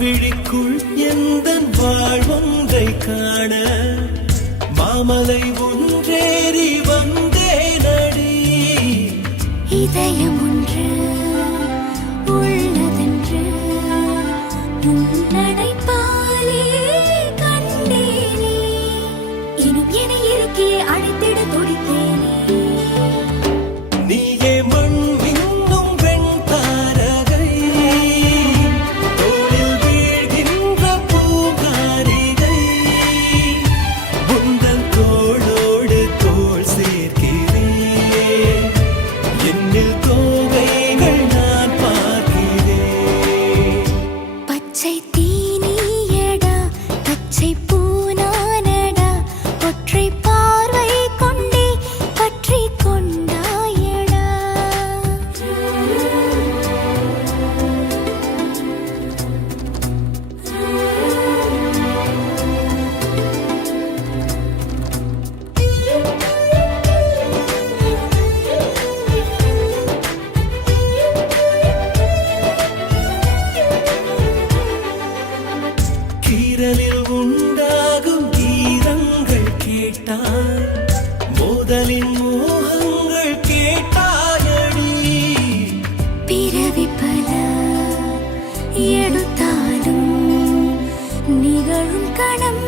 விழிக்குள் எந்தன் வாழ்வொன்றை காண மாமலை ஒன்றேறி வந்தேனடி. இதயம் ஒன்று உள்ளதென்று உன்னடைப்பாலே கண்டேனே. இனும் என இருக்கியே அழைத்திட துடித்தேனே. நீயே மண் மின்னும் வெண் தாரகை, தோளில் வீழ்கின்ற பூங்காரிகை. உந்தன் தோளோடு தோள் சேர்க்கிறேன், என்னில் தோகைகள் நான் பார்க்கிறேன். பச்சை தீனியடா பச்சை பூனானடா, ஒற்றை பார்வை கொண்டே பற்றி கொண்டாயடா. கீரலில் உண்டாகும் கீதங்கள் கேட்டாய், மோதலின் மோகங்கள் கேட்டாயடி. பிறவி பல எடுத்தாலும் நிகழும் கணம்